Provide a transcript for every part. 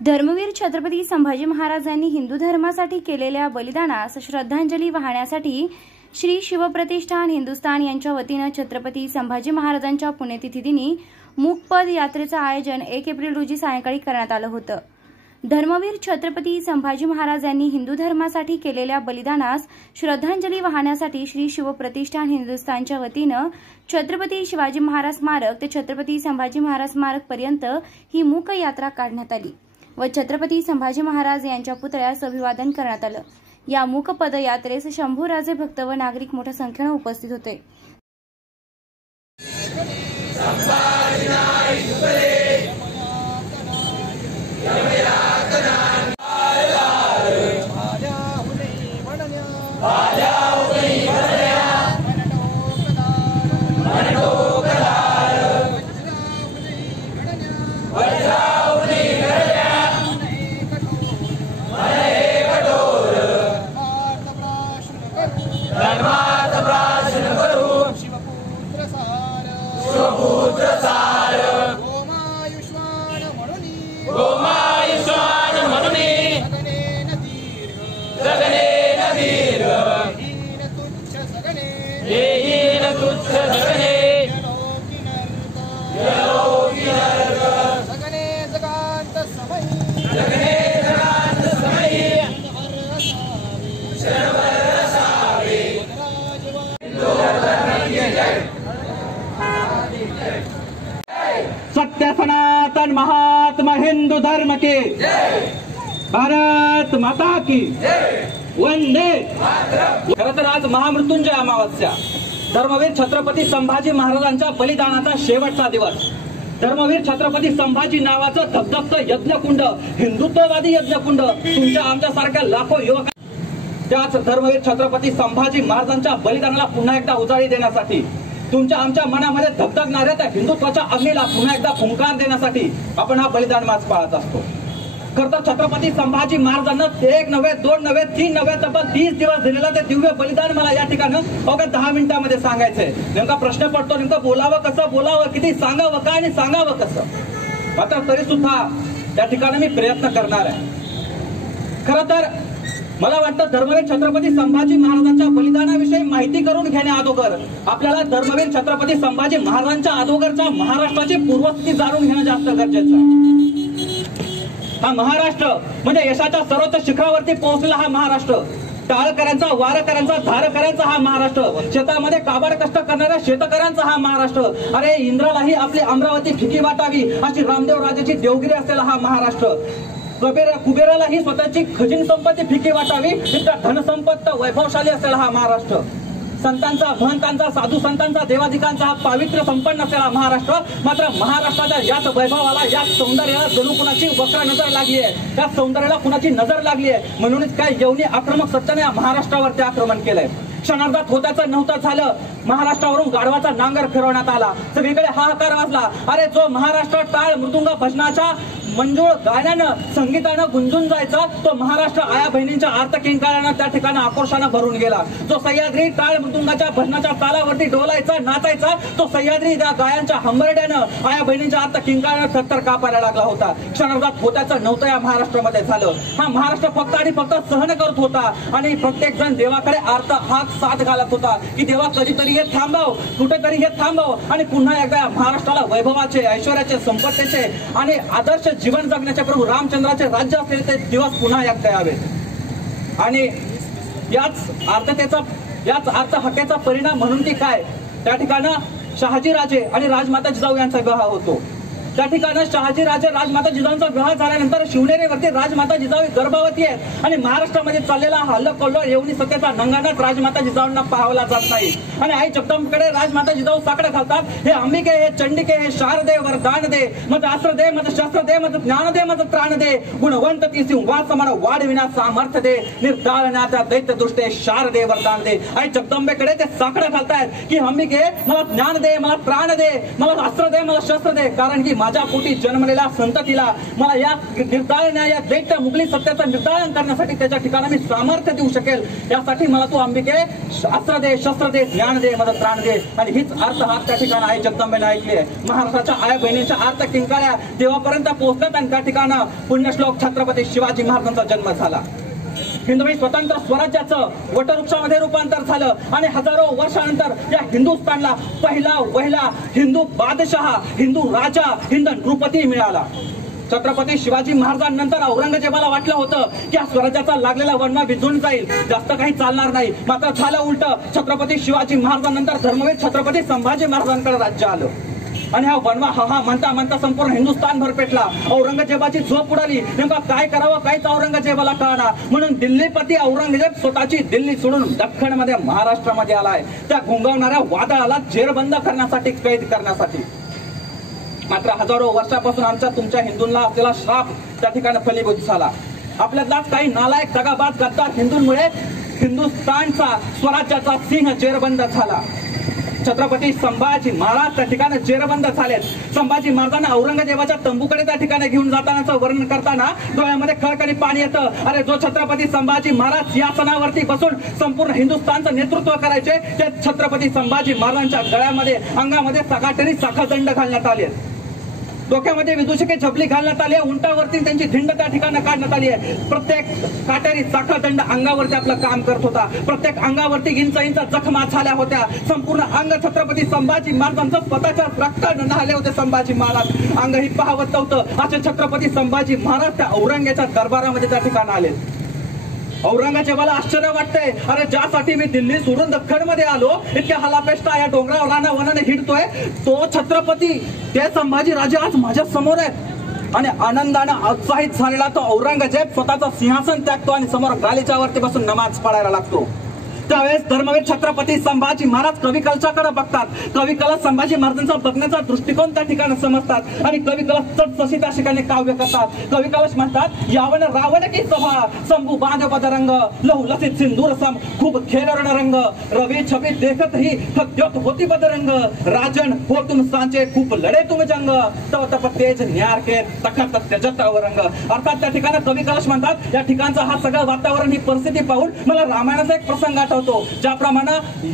धर्मवीर छत्रपती संभाजी महाराजांनी हिंदू धर्मासाठी केलेल्या बलिदानास श्रद्धांजली वाहण्यासाठी श्री शिवप्रतिष्ठान हिंदुस्थान यांच्या वतीने छत्रपती संभाजी महाराजांच्या पुण्यतिथी दिनी मूकपद यात्रेचे आयोजन 1 एप्रिल रोजी सायंकाळी करण्यात आलं होतं। धर्मवीर छत्रपती संभाजी महाराज यांनी हिंदू धर्मासाठी केलेल्या बलिदानास श्रद्धांजली वाहण्यासाठी श्री शिवप्रतिष्ठान हिंदुस्थानच्या वतीने छत्रपती शिवाजी महाराज स्मारक ते छत्रपती संभाजी महाराज स्मारक पर्यंत ही मूक यात्रा काढण्यात आली व छत्रपती संभाजी महाराज यांच्या पुतळ्यास अभिवादन करण्यात आलं। या मूक पदयात्रेस शंभूराजे भक्त व नागरिक मोठ्या संख्येने उपस्थित होते। सत्य सनातन महात्मा हिंदू धर्म की भारत माता की वंदे। खरं तर आज महामृत्युंजय अमावस्या, धर्मवीर छत्रपती संभाजी महाराजांच्या बलिदानाचा शेवटचा दिवस। धर्मवीर छत्रपती संभाजी नावाचं धगधगतं यज्ञकुंड, हिंदुत्ववादी यज्ञकुंड तुमच्या आमच्यासारख्या लाखो युवक त्याच धर्मवीर छत्रपती संभाजी महाराजांच्या बलिदानाला पुन्हा एकदा उजाळी देण्यासाठी, तुमच्या आमच्या मनामध्ये धगधगणाऱ्या त्या हिंदुत्वाच्या अग्नीला पुन्हा एकदा फुंकार देण्यासाठी आपण हा बलिदान मास पाळत असतो। खरं तर छत्रपती संभाजी महाराजांना 1 नव्हे 2 नव्हे 3 नव्हे तब्बल 30 दिवस दिलेलं ते दिव्य बलिदान मला या ठिकाणी अवघ्या 10 मिनिटांमध्ये सांगायचंय। नेमका प्रश्न पडतो, नेमकं बोलावं कसं, बोलावं किती, सांगावं काय आणि सांगावं कसं। मात्र तरी सुद्धा त्या ठिकाणी मी प्रयत्न करणार आहे। खरं तर मला वाटतं धर्मवीर छत्रपती संभाजी महाराजांच्या बलिदानाविषयी माहिती करून घेण्याअगोदर आपल्याला धर्मवीर छत्रपती संभाजी महाराजांच्या अगोदरच्या महाराष्ट्राची पूर्वस्थिती जाणून घेणं जास्त गरजेचं आहे। हा महाराष्ट्र म्हणजे यशाच्या सर्वोच्च शिखरावरती पोहोचलेला हा महाराष्ट्र, टाळकऱ्यांचा, वारकऱ्यांचा, धारकऱ्यांचा हा महाराष्ट्र, शेतामध्ये काबाड कष्ट करणाऱ्या शेतकऱ्यांचा हा महाराष्ट्र, अरे इंद्रालाही आपली अमरावती फिकी वाटावी अशी रामदेव राजाची देवगिरी असलेला हा महाराष्ट्र, कुबेरालाही स्वतःची खजिन संपत्ती फिकी वाटावी तितका धनसंपत्त वैभवशाली असलेला हा महाराष्ट्र, संतांचा, महंतांचा, साधू संतांचा, देवाधिकांचा हा पावित्र्य संपन्न असलेला महाराष्ट्र। मात्र महाराष्ट्राच्या याच वैभवाला, याच सौंदर्याला जणू कुणाची वक्र नजर लागली आहे, त्या सौंदर्याला कुणाची नजर लागली आहे, म्हणूनच काय यवनी आक्रमक सत्याने या महाराष्ट्रावरती आक्रमण केलंय। क्षणार्धात होत्याचं नव्हतं झालं, महाराष्ट्रावरून गाढवाचा नांगर फिरवण्यात आला, सगळीकडे हाहाकार वाजला। अरे जो महाराष्ट्र टाळ मृदुंग भजनाच्या मंजूळ गाण्यानं, संगीतानं गुंजून जायचा, तो महाराष्ट्र आया बहिणींच्या आर्त किंकाळ्यानं त्या ठिकाणी आक्रोशानं भरून गेला। जो सह्याद्री टाळ मृदुंगाच्या भजनाच्या तालावरती डोलायचा, नाचायचा, तो सह्याद्री त्या गायांच्या हंबरड्यानं आया बहिणींच्या आर्त किंकाळ्यानं थरथर कापायला लागला होता। क्षणार्धात होत्याचं नव्हतं या महाराष्ट्रामध्ये झालं। हा महाराष्ट्र फक्त आणि फक्त सहन करत होता आणि प्रत्येक जण देवाकडे आर्त हात साथ घालत होता की देवा कधीतरी हे थांबव, कुठेतरी हे थांबव आणि पुन्हा एकदा महाराष्ट्राला वैभवाचे, ऐश्वर्याचे, संपत्तीचे आणि आदर्श जीवन जगण्याचे प्रभू रामचंद्राचे राज्य असलेले ते दिवस पुन्हा एकदा यावेत। आणि याच आर्ततेचा, याच अर्थ हक्याचा परिणाम म्हणून की काय, त्या ठिकाणी शहाजीराजे आणि राजमाता जिजाऊ यांचा विवाह होतो। त्या ठिकाणी शहाजीराजे राजमाता जिजाऊंचा विवाह झाल्यानंतर शिवनेरीवरती राजमाता जिजाऊ गर्भवती आहेत आणि महाराष्ट्रामध्ये चाललेला हल्लकल्लोळ येऊनी सत्याचा नंगानाच राजमाता जिजाऊंना पाहावला जात नाही आणि आई जगदंबेकडे राजमाता जिजाऊ साकडे घालतात, हे अंबिके, हे चंडिके, हे शारदे वरदान दे, मत अस्त्र दे, मत शस्त्र दे, मत ज्ञान दे, मत त्राण दे, गुणवंत ती सिंहास समान वाढविना सामर्थ्य दे, निर्दाळण्याचा दैत्य दृष्टे शारदे वरदान दे। आई जगदंबेकडे ते साकडे घालतायत की अंबिके मला ज्ञान दे, मला त्राण दे, मला अस्त्र दे, मला शस्त्र दे, कारण की माझ्या जन्मलेल्या संततीला मला या निर्दाळण्या या दैत्य मुघली सत्याचं निर्दालन करण्यासाठी त्याच्या ठिकाणी मी सामर्थ्य देऊ शकेल, यासाठी मला तू अंबिके अस्त्र दे, शस्त्र दे, ज्ञान दे, मला त्राण दे. आणि हीच अर्थ हात त्या ठिकाणी आई जगदंबेने ऐकली आहे. महाराष्ट्राच्या आया बहिणींच्या अर्थ किंकाळ्या देवापर्यंत पोहोचतात आणि त्या ठिकाणं पुण्यश्लोक छत्रपती शिवाजी महाराजांचा जन्म झाला. हिंदवी स्वतंत्र स्वराज्याचं वटवृक्षामध्ये रूपांतर झालं आणि हजारो वर्षानंतर या हिंदुस्थानला पहिला हिंदू बादशाह, हिंदू राजा, हिंद नृपती मिळाला. छत्रपती शिवाजी महाराजांनंतर औरंगजेबाला वाटलं होतं की या स्वराज्याचा लागलेला वनवा विझून जाईल, जास्त काही चालणार नाही. मात्र झालं उलट. छत्रपती शिवाजी महाराजांनंतर धर्मवीर छत्रपती संभाजी महाराजांकडे राज्य आलं आणि हा वनवा हा म्हणता संपूर्ण हिंदुस्थान भरपेटला. औरंगजेबाची झोप उडाली. नेमका काय करावं काहीच औरंगजेबाला कळना. म्हणून दिल्लीपती औरंगजेब स्वतःची दिल्ली सोडून दख्खनमध्ये महाराष्ट्रामध्ये आलाय, त्या घुंगवणाऱ्या वादळाला जेरबंद करण्यासाठी, कैद करण्यासाठी. मात्र हजारो वर्षापासून आमच्या तुमच्या हिंदूंना असलेला श्राप त्या ठिकाणी फलीभूत झाला. आपल्यातला काही नालायक दगाबाज गद्दार हिंदूंमुळे हिंदुस्थानचा स्वराज्याचा सिंह जेरबंद झाला. छत्रपती संभाजी महाराज त्या ठिकाणी जेरबंद झालेत. संभाजी महाराजांना औरंगजेबाच्या तंबूकडे त्या ठिकाणी घेऊन जातानाचं वर्णन करताना डोळ्यामध्ये खळखळी पाणी येतं. अरे जो छत्रपती संभाजी महाराज सिंहासनावरती बसून संपूर्ण हिंदुस्थानचं नेतृत्व करायचे, ते छत्रपती संभाजी महाराजांच्या गळ्यामध्ये, अंगामध्ये सकाटेरी साखळदंड घालण्यात आले, डोक्यामध्ये विदूषके झबली घालण्यात आली, उंटावरती त्यांची धिंड त्या ठिकाणी काढण्यात आली आहे. प्रत्येक काटेरी साखळदंड अंगावरती आपलं काम करत होता. प्रत्येक अंगावरती इंच जखमा झाल्या होत्या. संपूर्ण अंग छत्रपती संभाजी महाराजांचं स्वतःच्या रक्तानं न्हाले होते. संभाजी महाराज अंग ही पाहवत नव्हतं. असे छत्रपती संभाजी महाराज त्या औरंगजेबाच्या दरबारामध्ये त्या ठिकाणी आले. औरंगजेबाला आश्चर्य वाटतंय, अरे ज्यासाठी मी दिल्ली सोडून दख्खनमध्ये आलो, इतक्या हलापेष्टा या डोंगरावर राणा वनाने हिंडतोय, तो छत्रपती ते संभाजी राजे आज माझ्या समोर आहेत. आणि आनंदानं उत्साहित झालेला तो औरंगजेब स्वतःचं सिंहासन त्यागतो आणि समोर गालिच्या वरती बसून नमाज पडायला लागतो. त्यावेळेस धर्मवीर छत्रपती संभाजी महाराज कवी कलशाकडे बघतात. कवी कला संभाजी महाराजांचा बघण्याचा दृष्टिकोन त्या ठिकाणी समजतात आणि कवी कलश चटसशी त्या ठिकाणी काव्य करतात. कवी कलश म्हणतात, यावन रावण की सभा संभू बांध पदरंग लहू लसित सिंदूर सम खूप खेळरण रंग रवी छबी देखत ही हत्योत होती बदरंग राजन हो तुम सांचे खूप लढे तुम जंग तव तप तेज न्यार के तखत त्यजत अवरंग. अर्थात त्या ठिकाणी कवी कलश म्हणतात, या ठिकाणचं हा सगळं वातावरण, ही परिस्थिती पाहून मला रामायणाचा एक प्रसंग आठवतो. ज्याप्रमाणे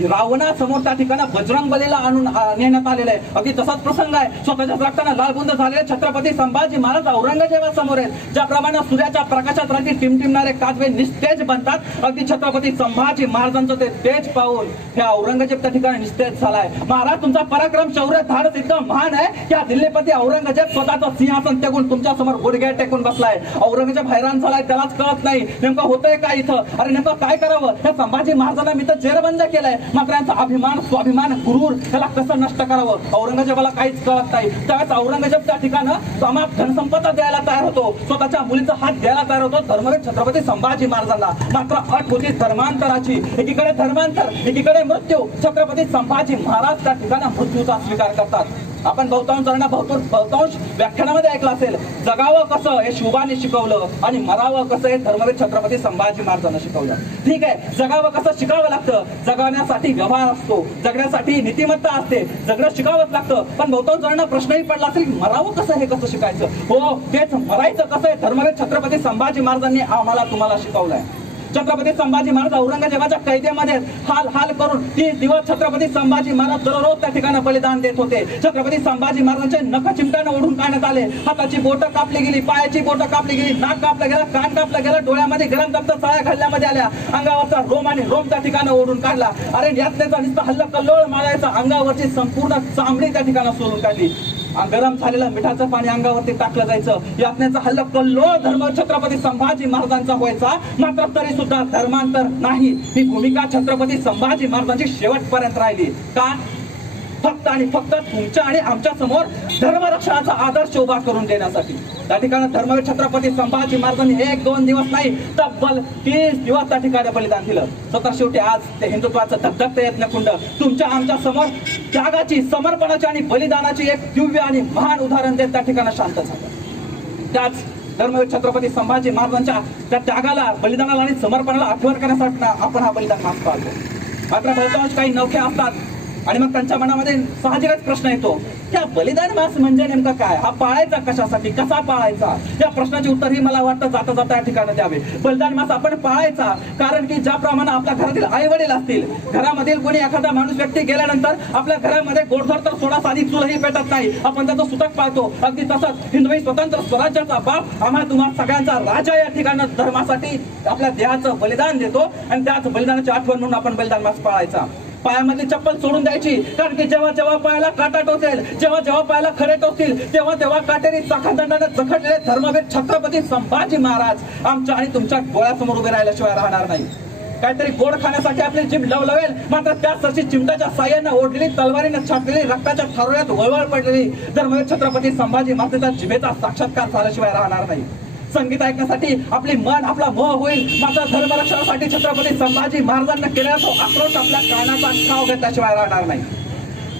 रावणासमोर त्या ठिकाणी बजरंग बलीला आणून नेण्यात आलेलं आहे, अगदी तसाच प्रसंग आहे. स्वतःच्या रक्ताने लालबुंद झालेले छत्रपती संभाजी महाराज औरंगजेबासमोर आहेत. ज्याप्रमाणे सूर्याच्या प्रकाशात रात्री टिमटिमणारे काजवे निस्तेज बनतात, अगदी छत्रपती संभाजी महाराजांचं ते तेज पाहून हे औरंगजेब त्या ठिकाणी निस्तेज झालाय. महाराज तुमचा पराक्रम, शौर्य, धाडस इतकं महान आहे की हा दिल्लीपती औरंगजेब स्वतःचं सिंहासन त्यागून तुमच्या समोर गुडघे टेकून बसलाय. औरंगजेब हैराण झालाय, त्यालाच कळत नाही नेमकं होतंय काय इथं. अरे नेमकं काय करावं. या संभाजी महाराजांना मी तर जेरबंद केलंय, मात्र यांचा अभिमान, स्वाभिमान, गुरूर त्याला कसं नष्ट करावं, औरंगजेबाला काहीच कळत नाही. त्यावेळेस औरंगजेब त्या ठिकाणं समाज धनसंपदा द्यायला तयार होतो, स्वतःच्या मुलीचा हात द्यायला तयार होतो धर्मवीर छत्रपती संभाजी महाराजांना. मात्र अट होती धर्मांतराची. एकीकडे धर्मांतर, एकीकडे मृत्यू. छत्रपती संभाजी महाराज त्या ठिकाणी मृत्यूचा स्वीकार करतात. आपण बहुतांश व्याख्यानामध्ये ऐकलं असेल, जगावं कसं हे शिवबाने शिकवलं आणि मरावं कसं हे धर्मवीर छत्रपती संभाजी महाराजांना शिकवलं. ठीक आहे, जगावं कसं शिकावं लागतं. जगण्यासाठी व्यवहार असतो, जगण्यासाठी नीतिमत्ता असते, जगणं शिकावंच लागतं. पण बहुतांश जणांना प्रश्नही पडला असेल, मरावं कसं हे कसं शिकायचं. हो, तेच मरायचं कसं हे धर्मवीर छत्रपती संभाजी महाराजांनी आम्हाला तुम्हाला शिकवलंय. छत्रपती संभाजी महाराज औरंगजेबाच्या कैदेमध्ये हाल करून 30 दिवस छत्रपती संभाजी महाराज दररोज त्या ठिकाणी बलिदान देत होते. छत्रपती संभाजी महाराजांचे नख चिमट्यानं ओढून काढण्यात आले, हाताची बोटं कापली गेली, पायाची बोटं कापली गेली, नाक कापलं गेलं, कान कापलं गेलं, डोळ्यामध्ये गरम तप्त साळ्या घालण्यामध्ये आल्या, अंगावरचा रोम आणि रोम त्या ठिकाणी ओढून काढला. अरे यातनेचा नुसतं हल्ला कल्लोळ मारायचा, अंगावरची संपूर्ण चामडी त्या ठिकाणी सोडून काढली. गरम झालेलं मिठाचं पाणी अंगावरती टाकलं जायचं. यातनेचा हल्ला कल्लोळ धर्म छत्रपती संभाजी महाराजांचा व्हायचा. मात्र तरी सुद्धा धर्मांतर नाही, ही भूमिका छत्रपती संभाजी महाराजांची शेवटपर्यंत राहिली. का? फक्त आणि फक्त तुमच्या आणि आमच्या समोर धर्मरक्षणाचा आदर्श उभा करून देण्यासाठी. त्या ठिकाणी धर्मवीर छत्रपती संभाजी महाराजांनी 1-2 दिवस नाही, तब्बल 30 दिवस त्या ठिकाणी बलिदान दिलं. स्वतः शेवटी आज ते हिंदुत्वाचं धगधगतं यज्ञकुंड तुमच्या आमच्या समोर त्यागाची, समर्पणाची आणि बलिदानाची एक दिव्य आणि महान उदाहरण देत त्या ठिकाणी शांत झालं. त्याच धर्मवीर छत्रपती संभाजी महाराजांच्या त्या त्यागाला, बलिदानाला आणि समर्पणाला आठवण करण्यासाठी आपण हा बलिदान मास पाहतो. मात्र बहुतांश काही नवखे असतात आणि मग त्यांच्या मनामध्ये साहजिकच प्रश्न येतो की हा बलिदान मास म्हणजे नेमका काय, हा पाळायचा कशासाठी, कसा पाळायचा? या प्रश्नाचे उत्तर ही मला वाटतं जाता जाता या ठिकाणी द्यावे. बलिदान मास आपण पाळायचा कारण की ज्याप्रमाणे आपल्या घरातील आई वडील असतील, घरामधील कोणी एखादा माणूस व्यक्ती गेल्यानंतर आपल्या घरामध्ये गोडधोड तर सोडा साधी चूलही पेटत नाही, आपण त्याचं सुतक पाळतो. अगदी तसंच हिंदवी स्वतंत्र स्वराज्याचा बाप आम्हा तुम्हा सगळ्यांचा राजा या ठिकाणी धर्मासाठी आपल्या देहाचं बलिदान देतो आणि त्याच बलिदानाची आठवण म्हणून आपण बलिदान मास पाळायचा. पायामध्ये चप्पल सोडून द्यायची कारण की जेव्हा जेव्हा पायाला काटा टोचेल, जेव्हा जेव्हा पायाला खडे टोचतील, तेव्हा तेव्हा काटेरी चाकादंडाने जखडलेले धर्मवीर छत्रपती संभाजी महाराज आमच्या आणि तुमच्या डोळ्यासमोर उभे राहिल्याशिवाय राहणार नाही. काहीतरी गोड खाण्यासाठी आपली जीभ लवलवेल, मात्र त्याच चिमट्याच्या साह्यानं ओढलेली, तलवारीनं छाटलेली, रक्ताच्या थारोळ्यात वळवळ पडलेली धर्मवीर छत्रपती संभाजी महाराजांच्या जिभेचा साक्षात्कार झाल्याशिवाय राहणार नाही. संगीत ऐकण्यासाठी आपली मन, आपला मोह होईल, मात्र धर्मरक्षणासाठी छत्रपती संभाजी महाराजांना केलेला तो आक्रोश आपल्या कानाचा ठाव घेतल्याशिवाय राहणार नाही.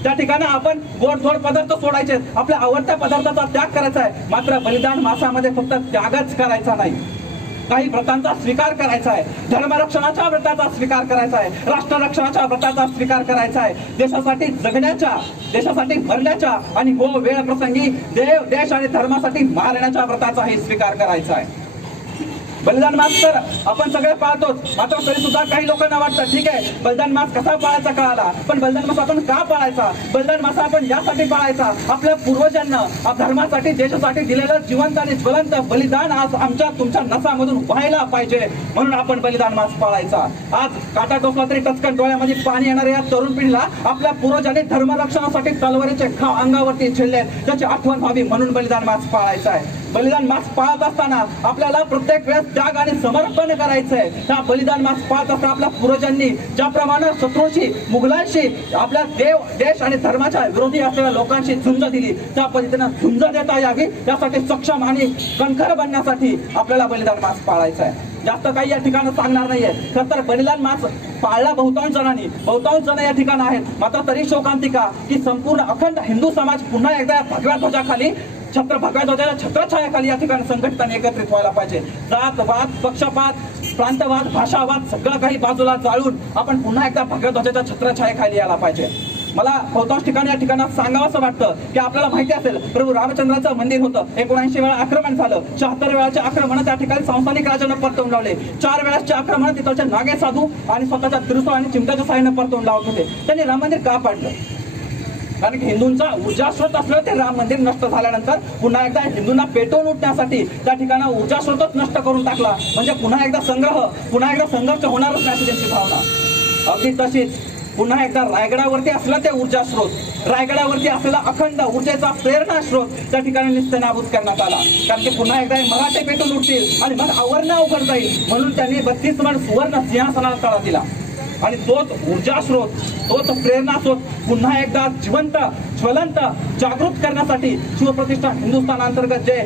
त्या ठिकाणी आपण गोडधोड पदार्थ सोडायचे, आपल्या आवडत्या पदार्थाचा त्याग करायचा आहे. मात्र बलिदान मासामध्ये फक्त त्यागच करायचा नाही, काही व्रतांचा स्वीकार करायचा आहे. धर्मरक्षणाच्या व्रताचा स्वीकार करायचा आहे, राष्ट्ररक्षणाच्या व्रताचा स्वीकार करायचा आहे. देशासाठी जगण्याच्या, देशासाठी मरण्याच्या आणि हो वेळ प्रसंगी देव, देश आणि धर्मासाठी मारण्याच्या व्रताचाही स्वीकार करायचा आहे. बलिदान मास तर आपण सगळे पाळतोच, मात्र तरी सुद्धा काही लोकांना वाटतं ठीक आहे बलिदान मास कसा पाळायचा कळाला, पण बलिदान मास आपण का पाळायचा? बलिदान मास आपण यासाठी पाळायचा, आपल्या पूर्वजांना धर्मासाठी, देशासाठी दिलेलं जिवंत आणि ज्वलंत बलिदान आज आमच्या तुमच्या नसामधून व्हायला पाहिजे म्हणून आपण बलिदान मास पाळायचा. आज काटा टोचला तरी टचकन डोळ्यामध्ये पाणी येणाऱ्या या तरुण पिढीला आपल्या पूर्वजांनी धर्मरक्षणासाठी तलवारीचे घाव अंगावरती झेलले, त्याची आठवण व्हावी म्हणून बलिदान मास पाळायचा आहे. बलिदान मास पाळत असताना आपल्याला प्रत्येक वेळेस त्याग आणि समर्पण करायचंय. त्या बलिदान मास पाळत असताना आपल्या पूर्वजांनी ज्याप्रमाणे शत्रूशी, मुघलांशी, आपल्या देव, देश आणि धर्माच्या विरोधी असलेल्या लोकांशी झुंज दिली, त्या पद्धतीनं झुंज देता यावी यासाठी सक्षम आणि कणखर बनण्यासाठी आपल्याला बलिदान मास पाळायचा आहे. जास्त काही या ठिकाणी सांगणार नाहीये. तर बलिदान मास पाळला बहुतांश जण या ठिकाणी आहेत, मात्र तरी शोकांतिका की संपूर्ण अखंड हिंदू समाज पुन्हा एकदा भगव्या ध्वजाखाली, भगव्या ध्वजाच्या छत्रछायाखाली या ठिकाणी संघटितांनी एकत्रित व्हायला पाहिजे. जातवाद, पक्षपात, प्रांतवाद, भाषावाद सगळं काही बाजूला जाळून आपण पुन्हा एकदा भगव्या ध्वजाच्या छत्रछायाखाली यायला पाहिजे. मला बहुतांश ठिकाणी या ठिकाणी सांगावं असं वाटतं की आपल्याला माहिती असेल प्रभू रामचंद्राचं मंदिर होतं, 79 वेळा आक्रमण झालं, 76 वेळाचे आक्रमण त्या ठिकाणी संस्थानिक राजानं परतवून लावले, 4 वेळाचे आक्रमण तिथलचे नागे साधू आणि स्वतःच्या त्रिशूळ आणि चिमट्याच्या साह्यानं परतवून लावत होते. त्यांनी राम मंदिर का पाडलं? कारण की हिंदूंचा ऊर्जा स्रोत असलेलं ते राम मंदिर नष्ट झाल्यानंतर पुन्हा एकदा हिंदूंना पेटवून उठण्यासाठी त्या ठिकाणी ऊर्जा स्रोतच नष्ट करून टाकला, म्हणजे पुन्हा एकदा संघर्ष होणारच नाही त्यांची भावना. अगदी तशीच पुन्हा एकदा रायगडावरती असला ते ऊर्जा स्रोत, रायगडावरती असलेला अखंड ऊर्जेचा प्रेरणा स्रोत त्या ठिकाणी निस्तेनाबूत करण्यात आला. कारण की पुन्हा एकदा मराठे पेटून उठतील आणि मग आवरणं अवघड जाईल म्हणून त्यांनी 32 मन सुवर्ण सिंहासनाला तळा दिला. आणि तोच ऊर्जा स्रोत, तोच प्रेरणा स्रोत पुन्हा एकदा जिवंत, ज्वलंत, जागृत करण्यासाठी शिवप्रतिष्ठान हिंदुस्थान अंतर्गत जे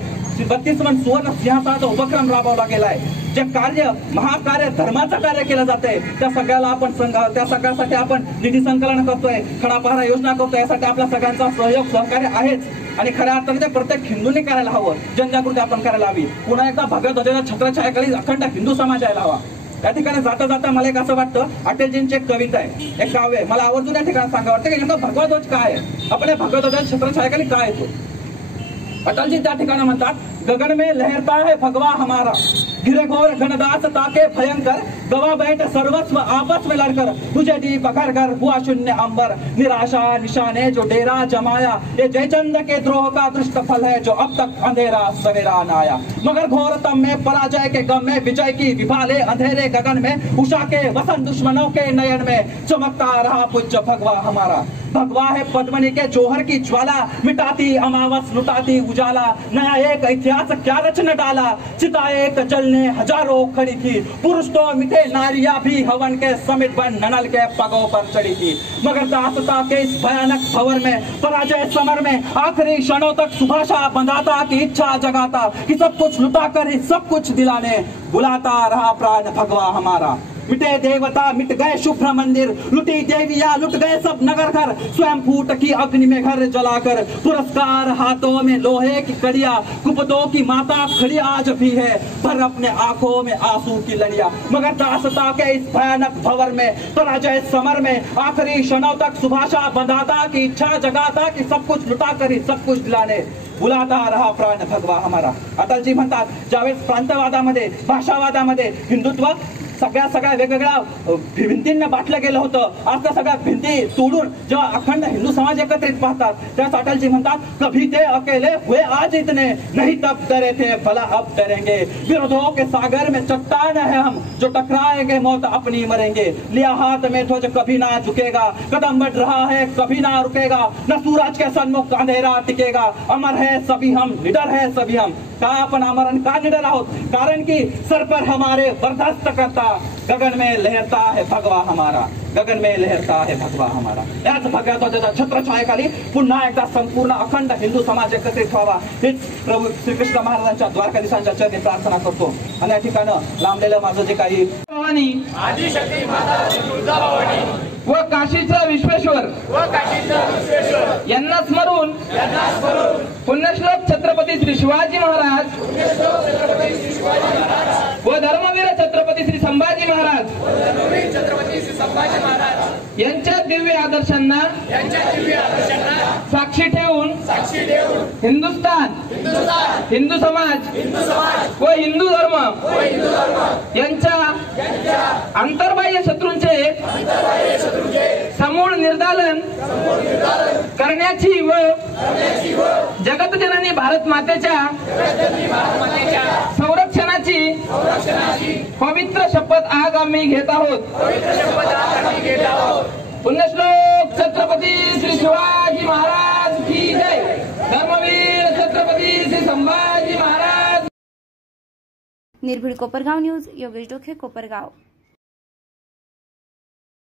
32 मन सुवर्ण सिंहासनाचा उपक्रम राबवला गेलाय, जे कार्य, महाकार्य, धर्माचं कार्य केलं जातंय, त्या सगळ्यासाठी आपण निधी संकलन करतोय, खडापहारा योजना करतोय. यासाठी आपल्या सगळ्यांचा सहयोग, सहकार्य आहेच आणि खऱ्या अर्थाने ते प्रत्येक हिंदूंनी करायला हवं. जनजागृती आपण करायला हवी. पुन्हा एकदा भगव्या ध्वजाच्या छत्रछायाखाली अखंड हिंदू समाज यायला हवा. या ठिकाणी जाता जाता मला एक असं वाटतं, अटलजींची एक कविता आहे, एक काव्य आहे, मला आवर्जून या ठिकाणी सांगा वाटतं की नेमकं भगवा ध्वज काय आहे, आपण भगवा ध्वजाच्या छत्रछायाखाली काय येतो. अटलजी त्या ठिकाणी म्हणतात, गगन में लहरता है भगवा हमारा, गिरे घोर घनदास ताके भयंकर, गवा बैठ सर्वस्व आपस में लड़कर, तुझे दी पकड़ कर हुआ शून्य अंबर, निराशा निशाने जो डेरा जमाया, ये जयचंद के द्रोह का दुष्ट फल है जो अब तक अंधेरा सवेरा न आया. मगर घोरतम में पराजय के गम में विजय की विभाले अंधेरे गगन में, उषा के वसंत दुश्मनों के नयन में चमकता रहा पूज्य भगवा हमारा. भगवा है पद्मनी के जौहर की ज्वाला, मिटाती अमावस लुटाती उजाला, नया एक इतिहास क्या रचना डाला, चिता एक जलने हजारों खड़ी थी, पुरुष तो मिटे नारियां भी हवन के समित बन ननल के पगों पर चढ़ी थी. मगर दासता के इस भयानक भंवर में, पराजय समर में, आखिरी क्षणों तक सुभाषा बंधाता की इच्छा जगाता कि सब कुछ लुटा कर ही सब कुछ दिलाने, बुलाता रहा प्राण भगवा हमारा. मिटे देवता मिट गए शुभ्र मंदिर, लुटी देविया लुट गए सब नगर घर, स्वयं फूट की अग्नि में घर जलाकर, पुरस्कार हाथों में लोहे की कड़िया, कुपतों की माता खड़ी आज भी है, पर अपने आंखों में आंसू की लड़िया। मगर दासता के इस भयानक भंवर में, पराजय समर में, आखिरी क्षणों तक सुभाषा बंधाता की इच्छा जगाता कि सब कुछ लुटा कर ही सब कुछ दिलाने बुलाता रहा प्राण भगवा हमारा। अटलजी म्हणतात, ज्यावेळेस प्रांतवादामध्ये भाषावादामध्ये हिंदुत्व सगळ्या वेगवेगळ्या भिंतींना बाटलं गेलं होतं, आज त्या सगळ्या भिंती तोडून जेव्हा अखंड हिंदू समाज एकत्रित पाहतात त्यावेळेस अटलजी म्हणतात, कभी ते अकेले हुए आज इतने, नहीं तब डरे थे भला अब डरेंगे, विरोधों के सागर में चट्टान है हम, जो टकराएंगे मौत अपनी मरेंगे, लिया हाथ में ध्वज कभी ना झुकेगा, कदम बढ़ रहा है कभी ना रुकेगा, न सूरज के सन्मुख अंधेरा टिकेगा, अमर है सभी हम निडर है सभी हम। का आपण अमर आणि का निडर आहोत? कारण की सर पर हमारे बर्दाश्त करता गगन में लहरता है भगवा हमारा, गगन में लहरता है भगवा हमारा। याच भगव्या छत्रछायेखाली पुन्हा एकदा संपूर्ण अखंड हिंदू समाज एकत्रित व्हावा हीच प्रभू श्रीकृष्ण महाराजांच्या द्वारकाधीशांच्या चरणी प्रार्थना करतो। आणि या ठिकाणी लांबलेलं माझं जे काही भवानी आदिशक्ती माता तुळजाभवानी व काशीचा विश्वेश्वर यांना स्मरून पुण्यश्लोक छत्रपती श्री शिवाजी महाराज व धर्मवीर छत्रपती श्री संभाजी महाराज यांच्या दिव्य आदर्शांना साक्षी ठेवून हिंदुस्थान हिंदू समाज व हिंदू धर्म यांच्या अंतर्बाह्य शत्रूंचे समूळ निर्दालन करण्याची व जगतजननी भारत मातेच्या संरक्षणाची पवित्र शपथ आज आम्ही घेत आहोत। पुण्यश्लोक छत्रपती श्री शिवाजी महाराज की जय, धर्मवीर छत्रपती श्री संभाजी महाराज। निर्भीड कोपरगाव न्यूज, योगेश डोखे, कोपरगाव।